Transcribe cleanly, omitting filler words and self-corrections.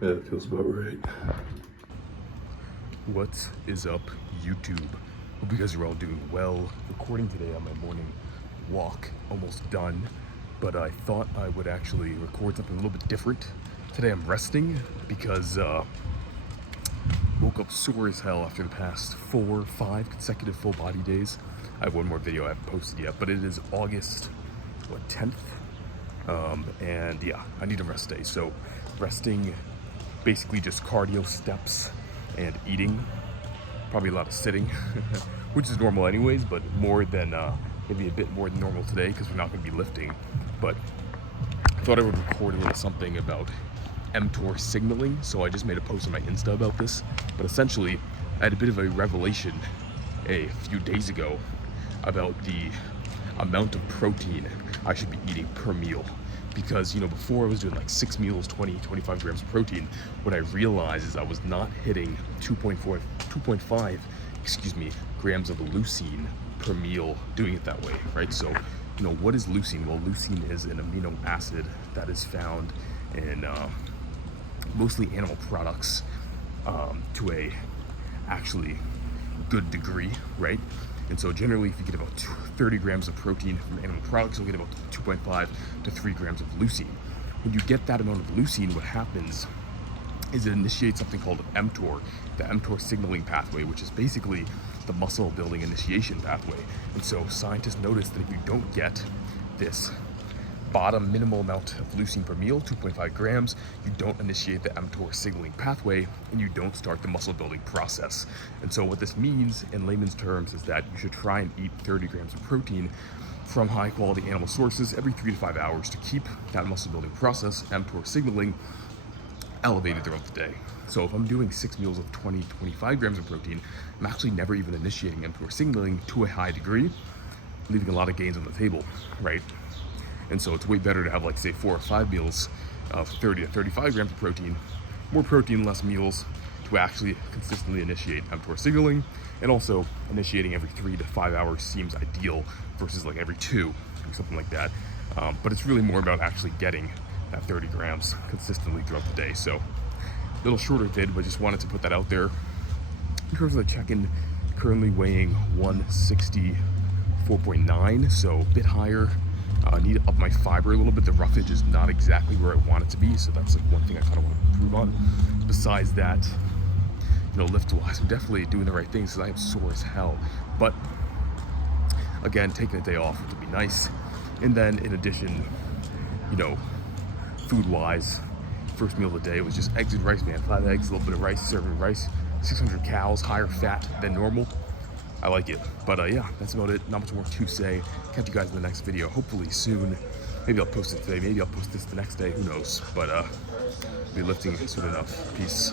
Yeah, that feels about right. What is up, YouTube? Hope you guys are all doing well. Recording today on my morning walk, almost done, but I thought I would actually record something a little bit different. Today I'm resting because woke up sore as hell after the past 4 or 5 consecutive full body days. I have one more video I haven't posted yet, but it is August, 10th? And yeah, I need a rest day. So resting, basically just cardio steps and eating. Probably a lot of sitting, which is normal anyways, but more than, maybe a bit more than normal today because we're not going to be lifting. But I thought I would record a little something about mTOR signaling, so I just made a post on my Insta about this. But essentially, I had a bit of a revelation a few days ago about the amount of protein I should be eating per meal. Because, you know, before I was doing like 6 meals, 25 grams of protein. What I realized is I was not hitting 2.5 grams of leucine per meal doing it that way, right? So, you know, what is leucine? Well, leucine is an amino acid that is found in mostly animal products to a actually good degree, right? And so generally, if you get about 30 grams of protein from animal products, you'll get about 2.5 to 3 grams of leucine. When you get that amount of leucine, what happens is it initiates something called mTOR, the mTOR signaling pathway, which is basically the muscle building initiation pathway. And so scientists noticed that if you don't get this bottom minimal amount of leucine per meal, 2.5 grams, you don't initiate the mTOR signaling pathway and you don't start the muscle building process. And so what this means in layman's terms is that you should try and eat 30 grams of protein from high quality animal sources every 3 to 5 hours to keep that muscle building process, mTOR signaling, elevated throughout the day. So if I'm doing 6 meals of 25 grams of protein, I'm actually never even initiating mTOR signaling to a high degree, leaving a lot of gains on the table, right? And so it's way better to have, like, say, 4 or 5 meals of 30 to 35 grams of protein, more protein, less meals, to actually consistently initiate mTOR signaling. And also initiating every 3 to 5 hours seems ideal versus like every 2 or something like that. But it's really more about actually getting that 30 grams consistently throughout the day. So a little shorter vid, but just wanted to put that out there. In terms of the check-in, currently weighing 164.9, so a bit higher. I need to up my fiber a little bit. The roughage is not exactly where I want it to be, so that's like one thing I kind of want to improve on. Besides that, you know, lift-wise, I'm definitely doing the right things because I am sore as hell. But again, taking a day off would be nice. And then in addition, you know, food-wise, first meal of the day was just eggs and rice, man. 5 eggs, a little bit of rice, serving rice, 600 calories, higher fat than normal. I like it. But yeah, that's about it. Not much more to say. Catch you guys in the next video, hopefully soon. Maybe I'll post it today. Maybe I'll post this the next day. Who knows? But be lifting soon enough. Peace.